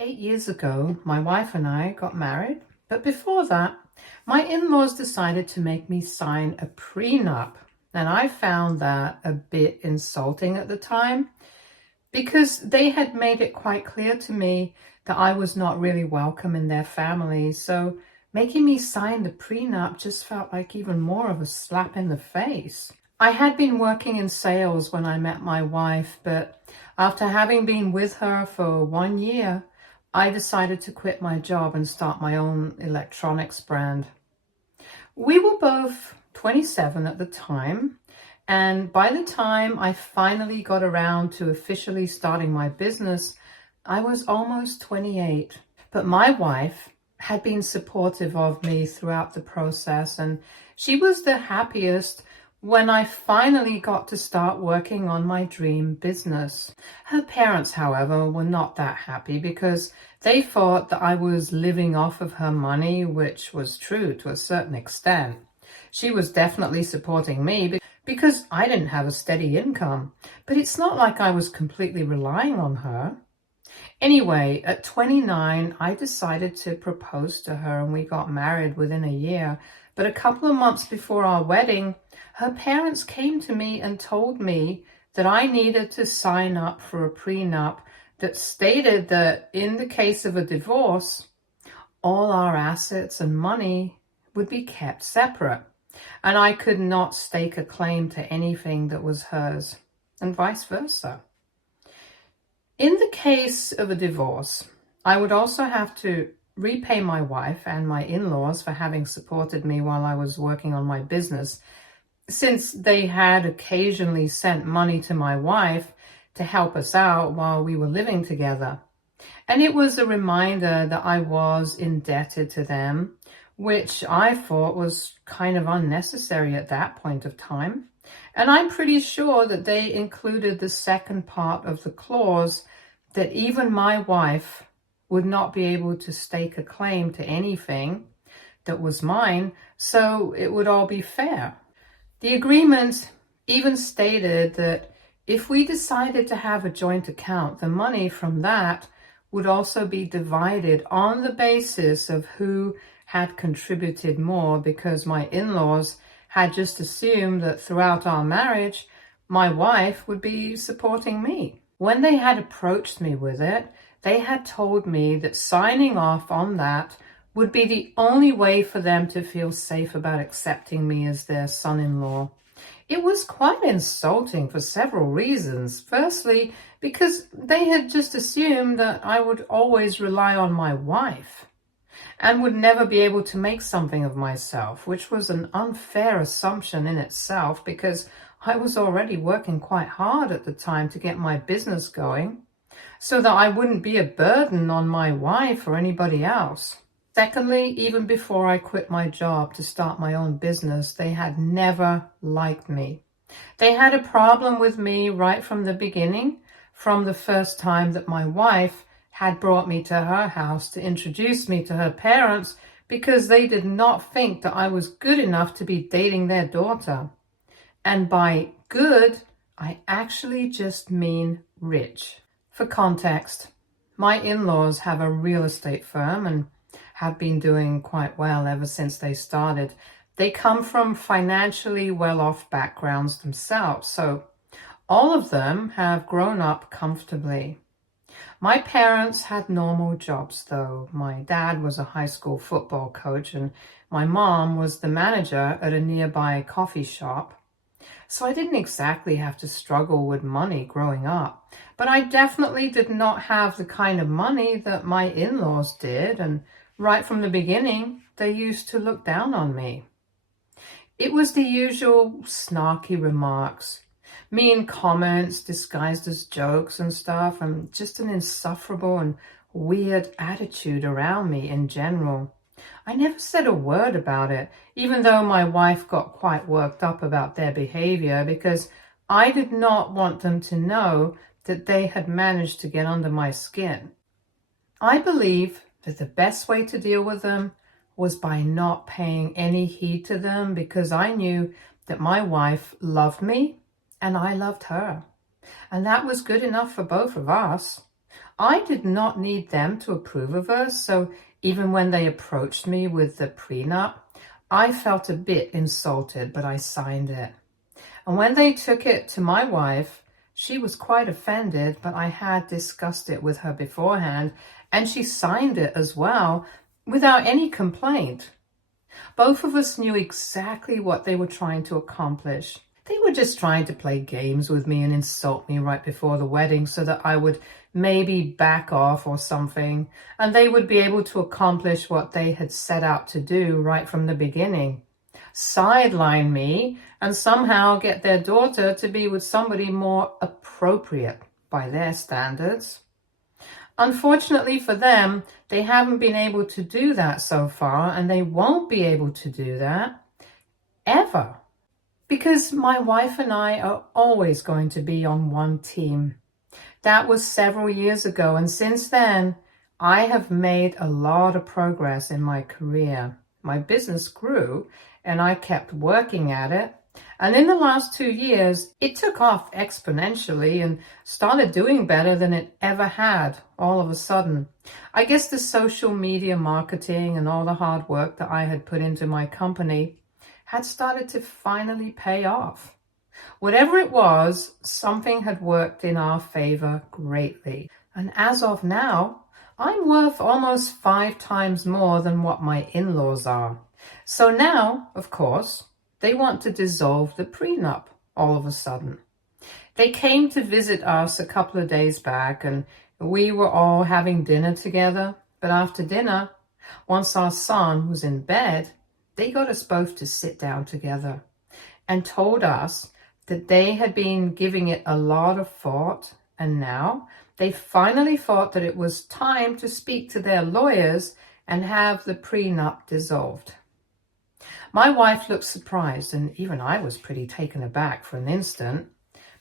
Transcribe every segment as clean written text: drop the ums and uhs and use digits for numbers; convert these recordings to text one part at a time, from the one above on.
8 years ago, my wife and I got married, but before that, my in-laws decided to make me sign a prenup. And I found that a bit insulting at the time because they had made it quite clear to me that I was not really welcome in their family. So making me sign the prenup just felt like even more of a slap in the face. I had been working in sales when I met my wife, but after having been with her for 1 year, I decided to quit my job and start my own electronics brand. We were both 27 at the time, and by the time I finally got around to officially starting my business, I was almost 28. But my wife had been supportive of me throughout the process, and she was the happiest when I finally got to start working on my dream business. Her parents, however, were not that happy because they thought that I was living off of her money, which was true to a certain extent. She was definitely supporting me because I didn't have a steady income, but it's not like I was completely relying on her. Anyway, at 29, I decided to propose to her and we got married within a year. But a couple of months before our wedding, her parents came to me and told me that I needed to sign up for a prenup that stated that in the case of a divorce, all our assets and money would be kept separate, and I could not stake a claim to anything that was hers, and vice versa. In the case of a divorce, I would also have to repay my wife and my in-laws for having supported me while I was working on my business, since they had occasionally sent money to my wife to help us out while we were living together. And it was a reminder that I was indebted to them, which I thought was kind of unnecessary at that point of time. And I'm pretty sure that they included the second part of the clause that even my wife would not be able to stake a claim to anything that was mine, so it would all be fair. The agreement even stated that if we decided to have a joint account, the money from that would also be divided on the basis of who had contributed more, because my in-laws had just assumed that throughout our marriage, my wife would be supporting me. When they had approached me with it, they had told me that signing off on that would be the only way for them to feel safe about accepting me as their son-in-law. It was quite insulting for several reasons. Firstly, because they had just assumed that I would always rely on my wife and would never be able to make something of myself, which was an unfair assumption in itself because I was already working quite hard at the time to get my business going, so that I wouldn't be a burden on my wife or anybody else. Secondly, even before I quit my job to start my own business, they had never liked me. They had a problem with me right from the beginning, from the first time that my wife had brought me to her house to introduce me to her parents, because they did not think that I was good enough to be dating their daughter. And by good, I actually just mean rich. For context, my in-laws have a real estate firm and have been doing quite well ever since they started. They come from financially well-off backgrounds themselves, so all of them have grown up comfortably. My parents had normal jobs, though. My dad was a high school football coach, and my mom was the manager at a nearby coffee shop. So I didn't exactly have to struggle with money growing up, but I definitely did not have the kind of money that my in-laws did, and right from the beginning, they used to look down on me. It was the usual snarky remarks, mean comments disguised as jokes and stuff, and just an insufferable and weird attitude around me in general. I never said a word about it, even though my wife got quite worked up about their behavior, because I did not want them to know that they had managed to get under my skin. I believe that the best way to deal with them was by not paying any heed to them, because I knew that my wife loved me and I loved her. And that was good enough for both of us. I did not need them to approve of us, so even when they approached me with the prenup, I felt a bit insulted, but I signed it. And when they took it to my wife, she was quite offended, but I had discussed it with her beforehand, and she signed it as well without any complaint. Both of us knew exactly what they were trying to accomplish. They were just trying to play games with me and insult me right before the wedding so that I would maybe back off or something, and they would be able to accomplish what they had set out to do right from the beginning. Sideline me and somehow get their daughter to be with somebody more appropriate by their standards. Unfortunately for them, they haven't been able to do that so far, and they won't be able to do that ever. Because my wife and I are always going to be on one team. That was several years ago, and since then, I have made a lot of progress in my career. My business grew, and I kept working at it. And in the last 2 years, it took off exponentially and started doing better than it ever had all of a sudden. I guess the social media marketing and all the hard work that I had put into my company had started to finally pay off. Whatever it was, something had worked in our favor greatly. And as of now, I'm worth almost 5 times more than what my in-laws are. So now, of course, they want to dissolve the prenup all of a sudden. They came to visit us a couple of days back, and we were all having dinner together. But after dinner, once our son was in bed, they got us both to sit down together and told us that they had been giving it a lot of thought, and now they finally thought that it was time to speak to their lawyers and have the prenup dissolved. My wife looked surprised, and even I was pretty taken aback for an instant.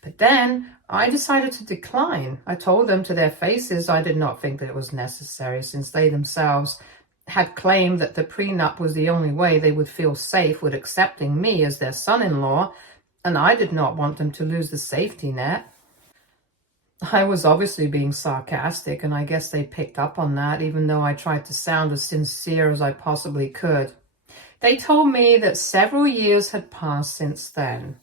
But then I decided to decline. I told them to their faces I did not think that it was necessary, since they themselves had claimed that the prenup was the only way they would feel safe with accepting me as their son-in-law, and I did not want them to lose the safety net. I was obviously being sarcastic, and I guess they picked up on that, even though I tried to sound as sincere as I possibly could. They told me that several years had passed since then,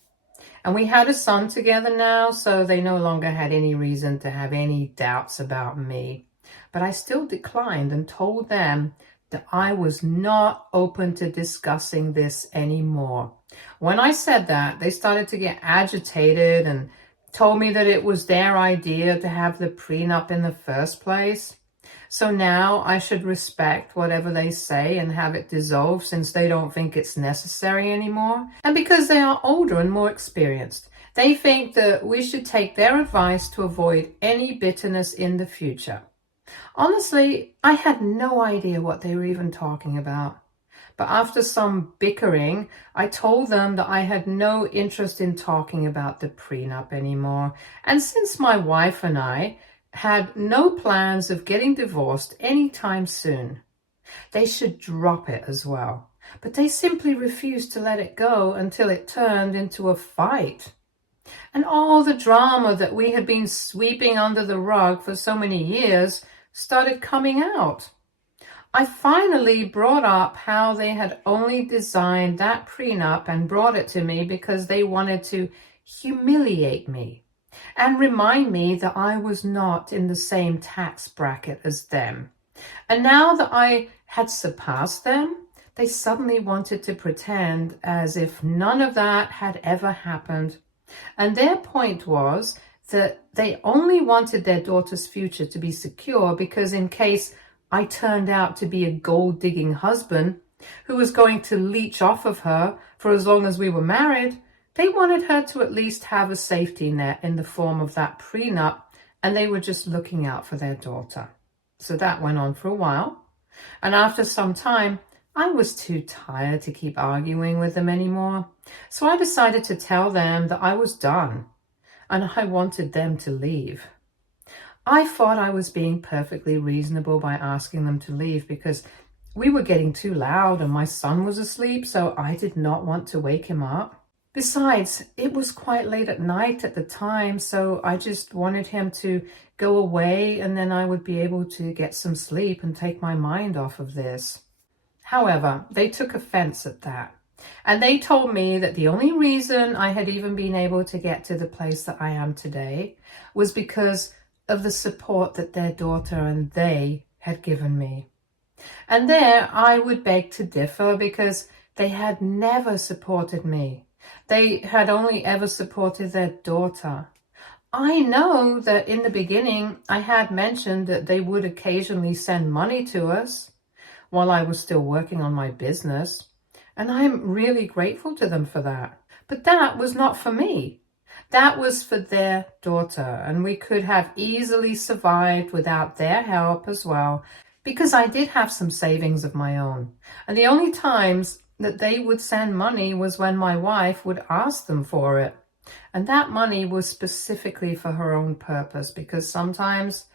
and we had a son together now, so they no longer had any reason to have any doubts about me. But I still declined and told them that I was not open to discussing this anymore. When I said that, they started to get agitated and told me that it was their idea to have the prenup in the first place. So now I should respect whatever they say and have it dissolved, since they don't think it's necessary anymore. And because they are older and more experienced, they think that we should take their advice to avoid any bitterness in the future. Honestly, I had no idea what they were even talking about. But after some bickering, I told them that I had no interest in talking about the prenup anymore. And since my wife and I had no plans of getting divorced anytime soon, they should drop it as well. But they simply refused to let it go until it turned into a fight. And all the drama that we had been sweeping under the rug for so many years started coming out. I finally brought up how they had only designed that prenup and brought it to me because they wanted to humiliate me and remind me that I was not in the same tax bracket as them. And now that I had surpassed them, they suddenly wanted to pretend as if none of that had ever happened. And their point was that they only wanted their daughter's future to be secure because in case I turned out to be a gold-digging husband who was going to leech off of her for as long as we were married, they wanted her to at least have a safety net in the form of that prenup, and they were just looking out for their daughter. So that went on for a while, and after some time, I was too tired to keep arguing with them anymore. So I decided to tell them that I was done, and I wanted them to leave. I thought I was being perfectly reasonable by asking them to leave because we were getting too loud and my son was asleep, so I did not want to wake him up. Besides, it was quite late at night at the time, so I just wanted him to go away and then I would be able to get some sleep and take my mind off of this. However, they took offense at that. And they told me that the only reason I had even been able to get to the place that I am today was because of the support that their daughter and they had given me. And there I would beg to differ because they had never supported me. They had only ever supported their daughter. I know that in the beginning I had mentioned that they would occasionally send money to us while I was still working on my business, and I'm really grateful to them for that. But that was not for me. That was for their daughter, and we could have easily survived without their help as well, because I did have some savings of my own. And the only times that they would send money was when my wife would ask them for it. And that money was specifically for her own purpose, because sometimes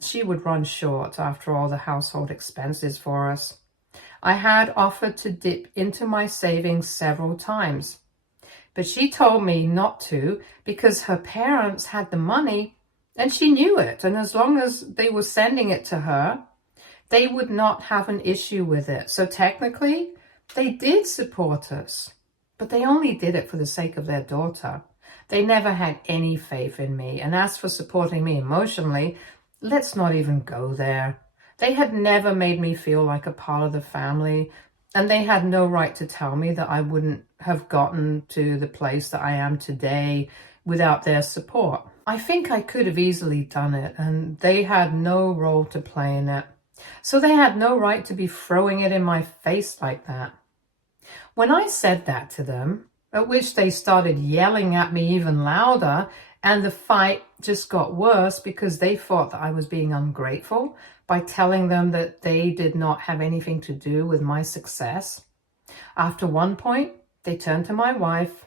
she would run short after all the household expenses for us. I had offered to dip into my savings several times, but she told me not to because her parents had the money and she knew it. And as long as they were sending it to her, they would not have an issue with it. So technically, they did support us, but they only did it for the sake of their daughter. They never had any faith in me. And as for supporting me emotionally, let's not even go there. They had never made me feel like a part of the family, and they had no right to tell me that I wouldn't have gotten to the place that I am today without their support. I think I could have easily done it, and they had no role to play in it. So they had no right to be throwing it in my face like that. When I said that to them, at which they started yelling at me even louder, and the fight just got worse because they thought that I was being ungrateful by telling them that they did not have anything to do with my success. After one point, they turned to my wife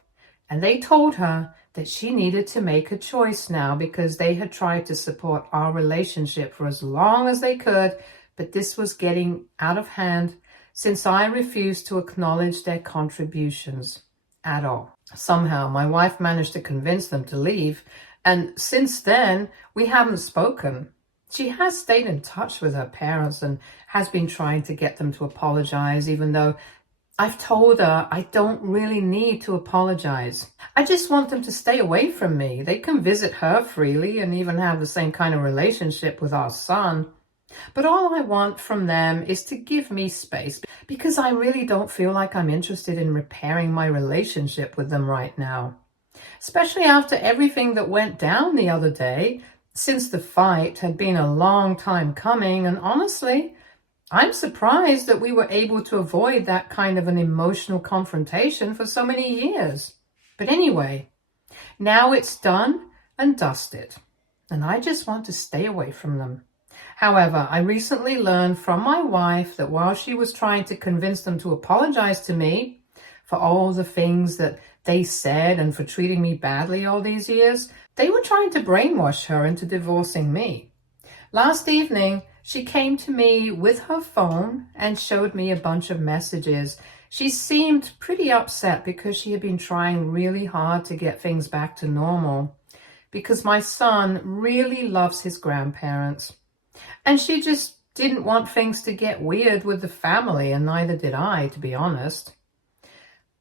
and they told her that she needed to make a choice now because they had tried to support our relationship for as long as they could, but this was getting out of hand since I refused to acknowledge their contributions at all. Somehow, my wife managed to convince them to leave, and since then, we haven't spoken. She has stayed in touch with her parents and has been trying to get them to apologize, even though I've told her I don't really need to apologize. I just want them to stay away from me. They can visit her freely and even have the same kind of relationship with our son. But all I want from them is to give me space because I really don't feel like I'm interested in repairing my relationship with them right now. Especially after everything that went down the other day, since the fight had been a long time coming, and honestly, I'm surprised that we were able to avoid that kind of an emotional confrontation for so many years. But anyway, now it's done and dusted, and I just want to stay away from them. However, I recently learned from my wife that while she was trying to convince them to apologize to me for all the things that they said and for treating me badly all these years, they were trying to brainwash her into divorcing me. Last evening, she came to me with her phone and showed me a bunch of messages. She seemed pretty upset because she had been trying really hard to get things back to normal, because my son really loves his grandparents. And she just didn't want things to get weird with the family, and neither did I, to be honest.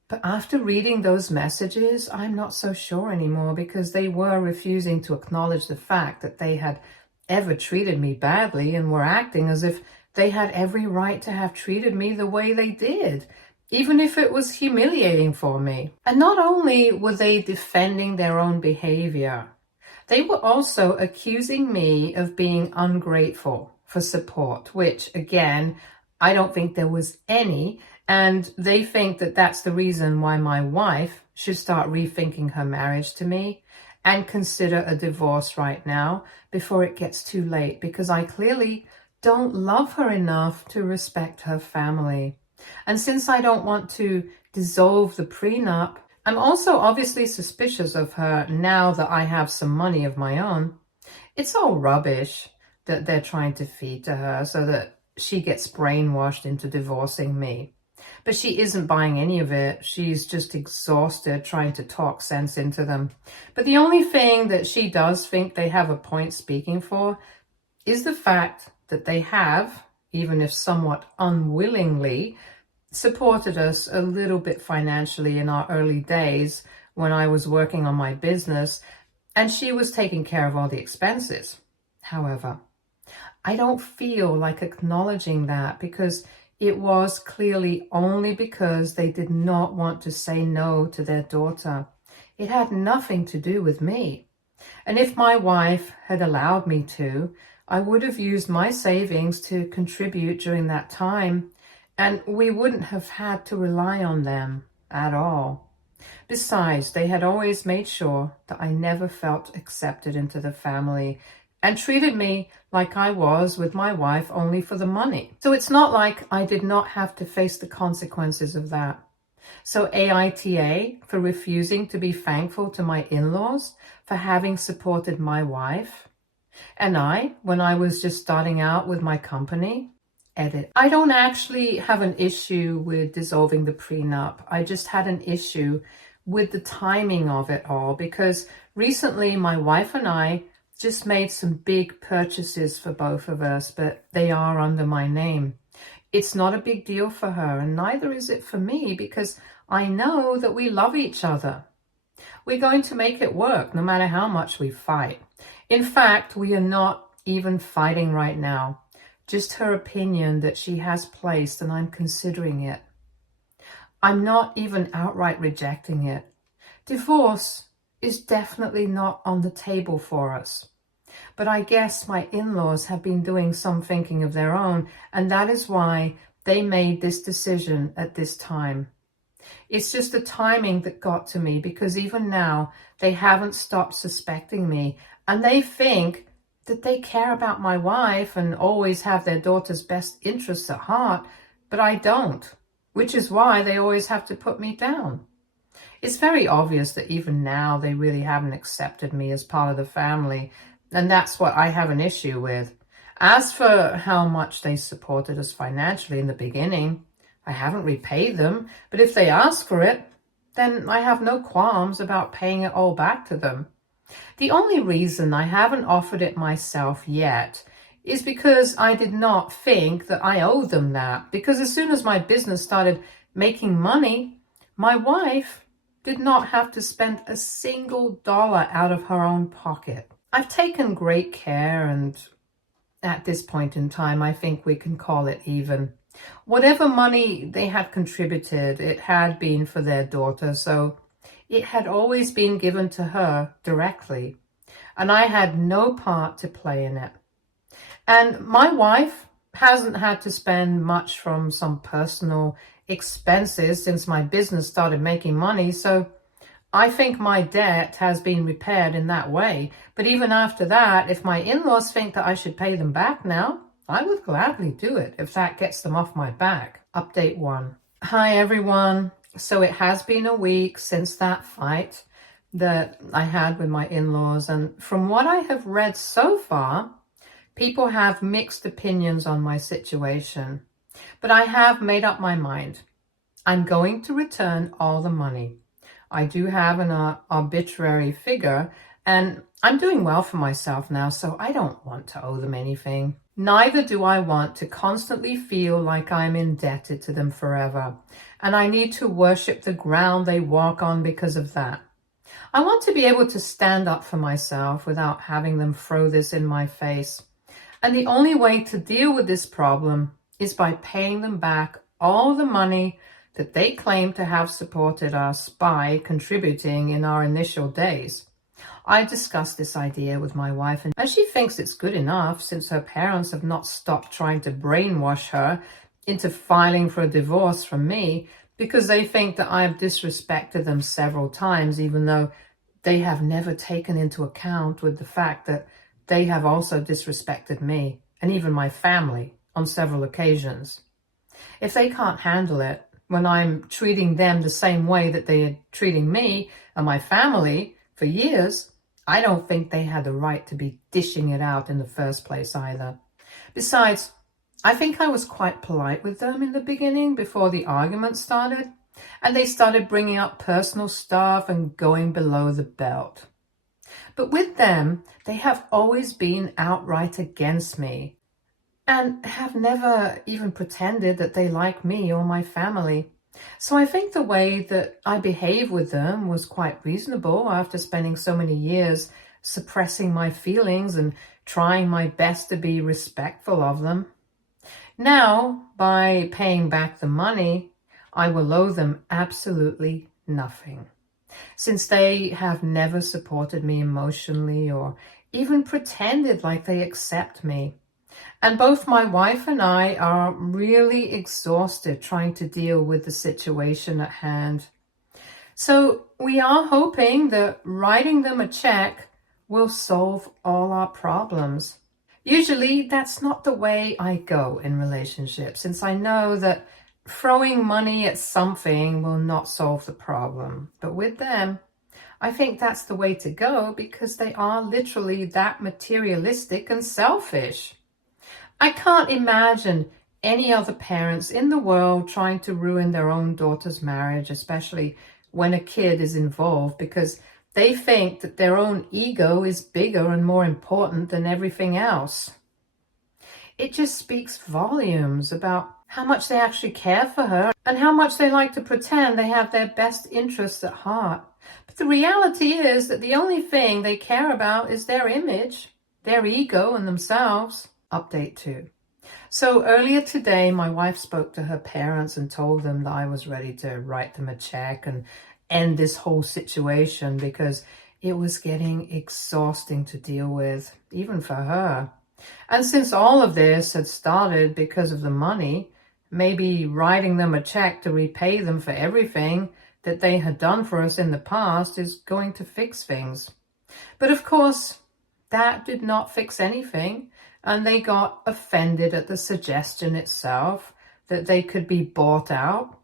But after reading those messages, I'm not so sure anymore, because they were refusing to acknowledge the fact that they had ever treated me badly and were acting as if they had every right to have treated me the way they did, even if it was humiliating for me. And not only were they defending their own behavior, they were also accusing me of being ungrateful for support, which, again, I don't think there was any, and they think that that's the reason why my wife should start rethinking her marriage to me and consider a divorce right now before it gets too late, because I clearly don't love her enough to respect her family. And since I don't want to dissolve the prenup, I'm also obviously suspicious of her now that I have some money of my own. It's all rubbish that they're trying to feed to her so that she gets brainwashed into divorcing me. But she isn't buying any of it. She's just exhausted trying to talk sense into them. But the only thing that she does think they have a point speaking for is the fact that they have, even if somewhat unwillingly, supported us a little bit financially in our early days when I was working on my business and she was taking care of all the expenses. However, I don't feel like acknowledging that because it was clearly only because they did not want to say no to their daughter. It had nothing to do with me. And if my wife had allowed me to, I would have used my savings to contribute during that time, and we wouldn't have had to rely on them at all. Besides, they had always made sure that I never felt accepted into the family and treated me like I was with my wife only for the money. So it's not like I did not have to face the consequences of that. So AITA for refusing to be thankful to my in-laws for having supported my wife. And I, when I was just starting out with my company, edit. I don't actually have an issue with dissolving the prenup. I just had an issue with the timing of it all because recently my wife and I just made some big purchases for both of us, but they are under my name. It's not a big deal for her, and neither is it for me because I know that we love each other. We're going to make it work no matter how much we fight. In fact, we are not even fighting right now. Just her opinion that she has placed, and I'm considering it. I'm not even outright rejecting it. Divorce is definitely not on the table for us. But I guess my in-laws have been doing some thinking of their own, and that is why they made this decision at this time. It's just the timing that got to me because even now they haven't stopped suspecting me, and they think that they care about my wife and always have their daughter's best interests at heart, but I don't, which is why they always have to put me down. It's very obvious that even now they really haven't accepted me as part of the family, and that's what I have an issue with. As for how much they supported us financially in the beginning, I haven't repaid them, but if they ask for it, then I have no qualms about paying it all back to them. The only reason I haven't offered it myself yet is because I did not think that I owed them that, because as soon as my business started making money, my wife did not have to spend a single dollar out of her own pocket. I've taken great care, and at this point in time, I think we can call it even. Whatever money they had contributed, it had been for their daughter, so it had always been given to her directly, and I had no part to play in it. And my wife hasn't had to spend much from some personal expenses since my business started making money, so I think my debt has been repaired in that way. But even after that, if my in-laws think that I should pay them back now, I would gladly do it if that gets them off my back. Update 1. Hi everyone. So it has been a week since that fight that I had with my in-laws, and from what I have read so far, people have mixed opinions on my situation. But I have made up my mind. I'm going to return all the money. I do have an arbitrary figure, and I'm doing well for myself now, so I don't want to owe them anything. Neither do I want to constantly feel like I'm indebted to them forever, and I need to worship the ground they walk on because of that. I want to be able to stand up for myself without having them throw this in my face. And the only way to deal with this problem is by paying them back all the money that they claim to have supported us by contributing in our initial days. I discussed this idea with my wife, and she thinks it's good enough since her parents have not stopped trying to brainwash her into filing for a divorce from me because they think that I've disrespected them several times, even though they have never taken into account with the fact that they have also disrespected me and even my family on several occasions. If they can't handle it when I'm treating them the same way that they are treating me and my family for years, I don't think they had the right to be dishing it out in the first place either. Besides, I think I was quite polite with them in the beginning before the argument started, and they started bringing up personal stuff and going below the belt. But with them, they have always been outright against me and have never even pretended that they like me or my family. So I think the way that I behave with them was quite reasonable after spending so many years suppressing my feelings and trying my best to be respectful of them. Now, by paying back the money, I will owe them absolutely nothing, since they have never supported me emotionally or even pretended like they accept me. And both my wife and I are really exhausted trying to deal with the situation at hand. So we are hoping that writing them a check will solve all our problems. Usually that's not the way I go in relationships, since I know that throwing money at something will not solve the problem. But with them, I think that's the way to go because they are literally that materialistic and selfish. I can't imagine any other parents in the world trying to ruin their own daughter's marriage, especially when a kid is involved, because they think that their own ego is bigger and more important than everything else. It just speaks volumes about how much they actually care for her and how much they like to pretend they have their best interests at heart. But the reality is that the only thing they care about is their image, their ego, and themselves. Update 2. So earlier today, my wife spoke to her parents and told them that I was ready to write them a check and end this whole situation because it was getting exhausting to deal with, even for her. And since all of this had started because of the money, maybe writing them a check to repay them for everything that they had done for us in the past is going to fix things. But of course, that did not fix anything, and they got offended at the suggestion itself that they could be bought out.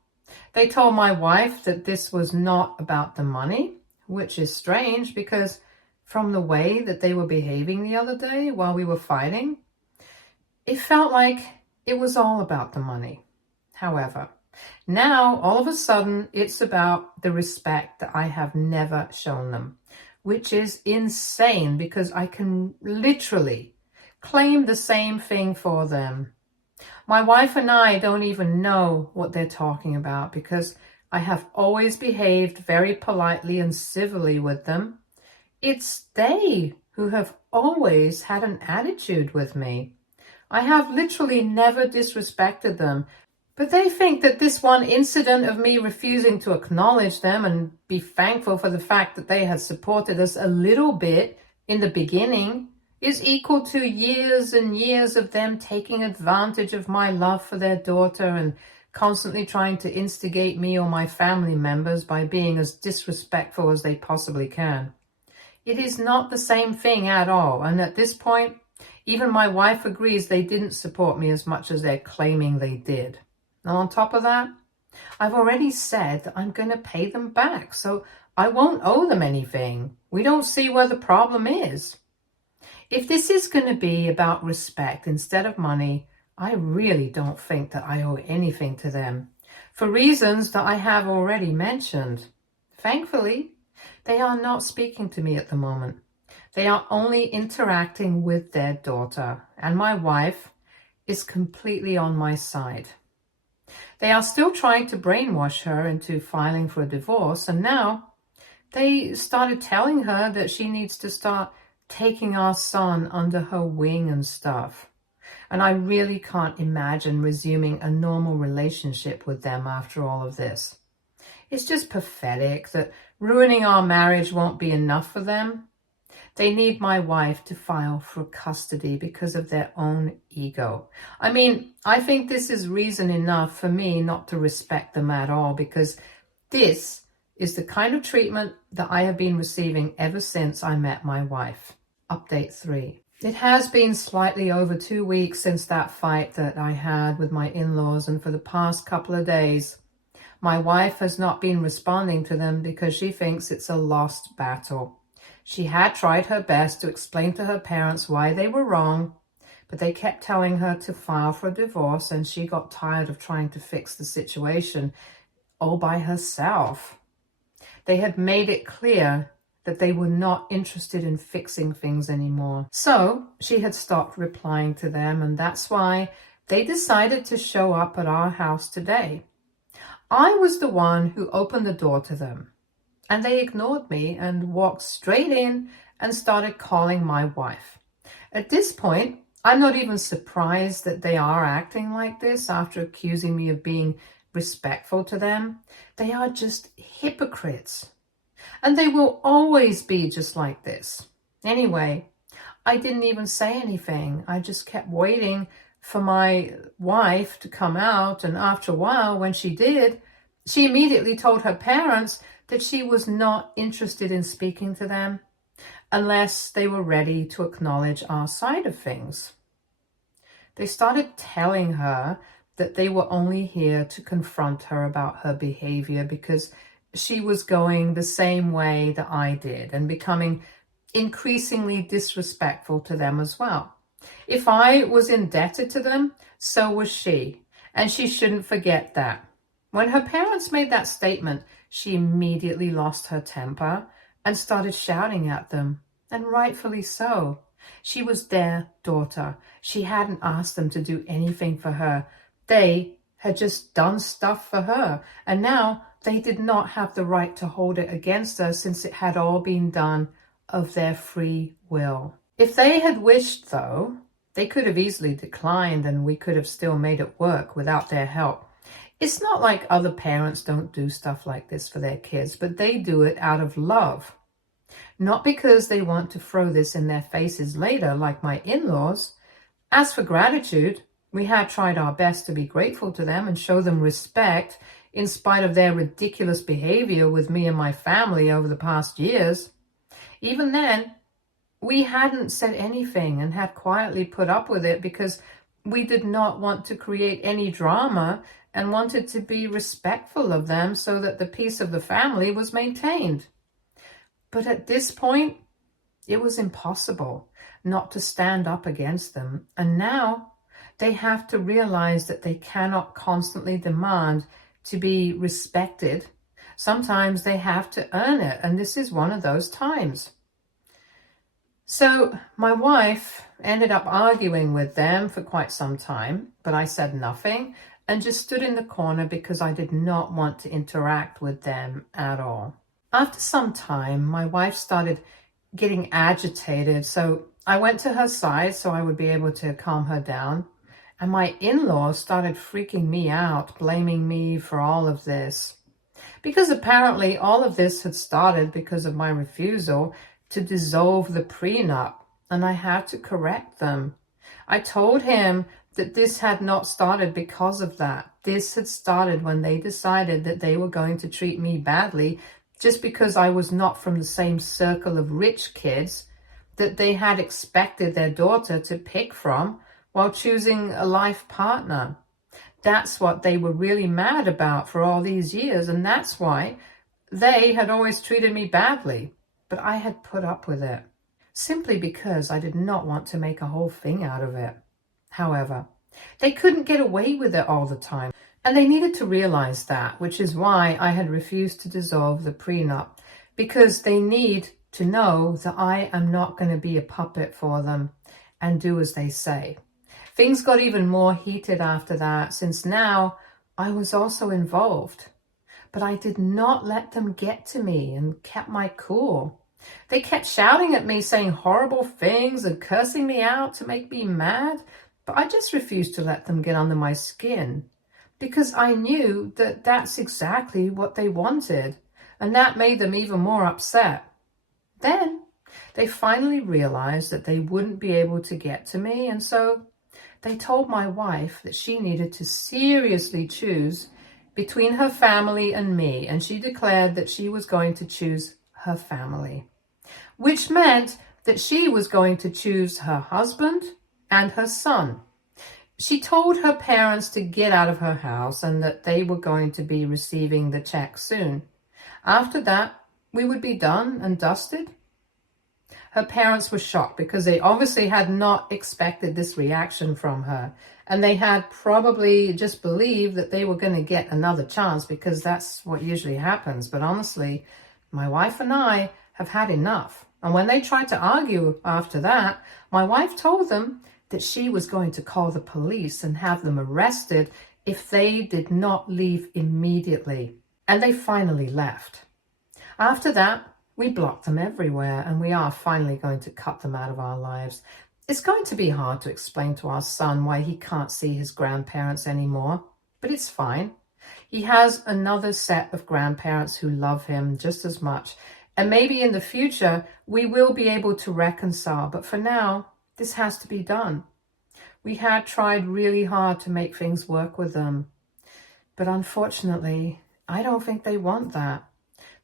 They told my wife that this was not about the money, which is strange because from the way that they were behaving the other day while we were fighting, it felt like it was all about the money. However, now all of a sudden it's about the respect that I have never shown them, which is insane because I can literally claim the same thing for them. My wife and I don't even know what they're talking about because I have always behaved very politely and civilly with them. It's they who have always had an attitude with me. I have literally never disrespected them, but they think that this one incident of me refusing to acknowledge them and be thankful for the fact that they had supported us a little bit in the beginning is equal to years and years of them taking advantage of my love for their daughter and constantly trying to instigate me or my family members by being as disrespectful as they possibly can. It is not the same thing at all, and at this point, even my wife agrees they didn't support me as much as they're claiming they did. And on top of that, I've already said that I'm going to pay them back, so I won't owe them anything. We don't see where the problem is. If this is going to be about respect instead of money, I really don't think that I owe anything to them, for reasons that I have already mentioned. Thankfully, they are not speaking to me at the moment. They are only interacting with their daughter, and my wife is completely on my side. They are still trying to brainwash her into filing for a divorce, and now they started telling her that she needs to start taking our son under her wing and stuff. And I really can't imagine resuming a normal relationship with them after all of this. It's just pathetic that ruining our marriage won't be enough for them. They need my wife to file for custody because of their own ego. I mean, I think this is reason enough for me not to respect them at all, because this is the kind of treatment that I have been receiving ever since I met my wife. Update 3. It has been slightly over 2 weeks since that fight that I had with my in-laws, and for the past couple of days, my wife has not been responding to them because she thinks it's a lost battle. She had tried her best to explain to her parents why they were wrong, but they kept telling her to file for a divorce, and she got tired of trying to fix the situation all by herself. They had made it clear that they were not interested in fixing things anymore. So she had stopped replying to them, and that's why they decided to show up at our house today. I was the one who opened the door to them, and they ignored me and walked straight in and started calling my wife. At this point, I'm not even surprised that they are acting like this after accusing me of being respectful to them. They are just hypocrites. And they will always be just like this. Anyway, I didn't even say anything. I just kept waiting for my wife to come out. And after a while, when she did, she immediately told her parents that she was not interested in speaking to them unless they were ready to acknowledge our side of things. They started telling her that they were only here to confront her about her behavior because she was going the same way that I did and becoming increasingly disrespectful to them as well. If I was indebted to them, so was she, and she shouldn't forget that. When her parents made that statement, she immediately lost her temper and started shouting at them, and rightfully so. She was their daughter. She hadn't asked them to do anything for her. They had just done stuff for her, and now they did not have the right to hold it against her since it had all been done of their free will. If they had wished, though, they could have easily declined and we could have still made it work without their help. It's not like other parents don't do stuff like this for their kids, but they do it out of love. Not because they want to throw this in their faces later like my in-laws. As for gratitude, we had tried our best to be grateful to them and show them respect in spite of their ridiculous behavior with me and my family over the past years. Even then, we hadn't said anything and had quietly put up with it because we did not want to create any drama and wanted to be respectful of them so that the peace of the family was maintained. But at this point, it was impossible not to stand up against them. And now they have to realize that they cannot constantly demand to be respected. Sometimes they have to earn it, and this is one of those times. So my wife ended up arguing with them for quite some time, but I said nothing and just stood in the corner because I did not want to interact with them at all. After some time, my wife started getting agitated, so I went to her side so I would be able to calm her down. And my in-laws started freaking me out, blaming me for all of this. Because apparently all of this had started because of my refusal to dissolve the prenup, and I had to correct them. I told him that this had not started because of that. This had started when they decided that they were going to treat me badly just because I was not from the same circle of rich kids that they had expected their daughter to pick from while choosing a life partner. That's what they were really mad about for all these years, and that's why they had always treated me badly. But I had put up with it, simply because I did not want to make a whole thing out of it. However, they couldn't get away with it all the time, and they needed to realize that, which is why I had refused to dissolve the prenup, because they need to know that I am not going to be a puppet for them and do as they say. Things got even more heated after that, since now I was also involved. But I did not let them get to me and kept my cool. They kept shouting at me, saying horrible things and cursing me out to make me mad, but I just refused to let them get under my skin because I knew that that's exactly what they wanted, and that made them even more upset. Then they finally realized that they wouldn't be able to get to me, and so they told my wife that she needed to seriously choose between her family and me, and she declared that she was going to choose her family, which meant that she was going to choose her husband and her son. She told her parents to get out of her house and that they were going to be receiving the check soon. After that, we would be done and dusted. Her parents were shocked because they obviously had not expected this reaction from her. And they had probably just believed that they were going to get another chance because that's what usually happens. But honestly, my wife and I have had enough. And when they tried to argue after that, my wife told them that she was going to call the police and have them arrested if they did not leave immediately. And they finally left. After that, we blocked them everywhere, and we are finally going to cut them out of our lives. It's going to be hard to explain to our son why he can't see his grandparents anymore, but it's fine. He has another set of grandparents who love him just as much, and maybe in the future we will be able to reconcile, but for now, this has to be done. We had tried really hard to make things work with them, but unfortunately, I don't think they want that.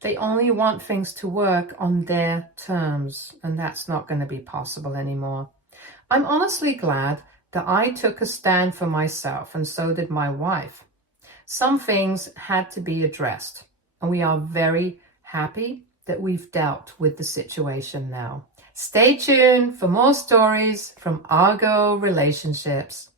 They only want things to work on their terms, and that's not going to be possible anymore. I'm honestly glad that I took a stand for myself, and so did my wife. Some things had to be addressed, and we are very happy that we've dealt with the situation now. Stay tuned for more stories from Argo Relationships.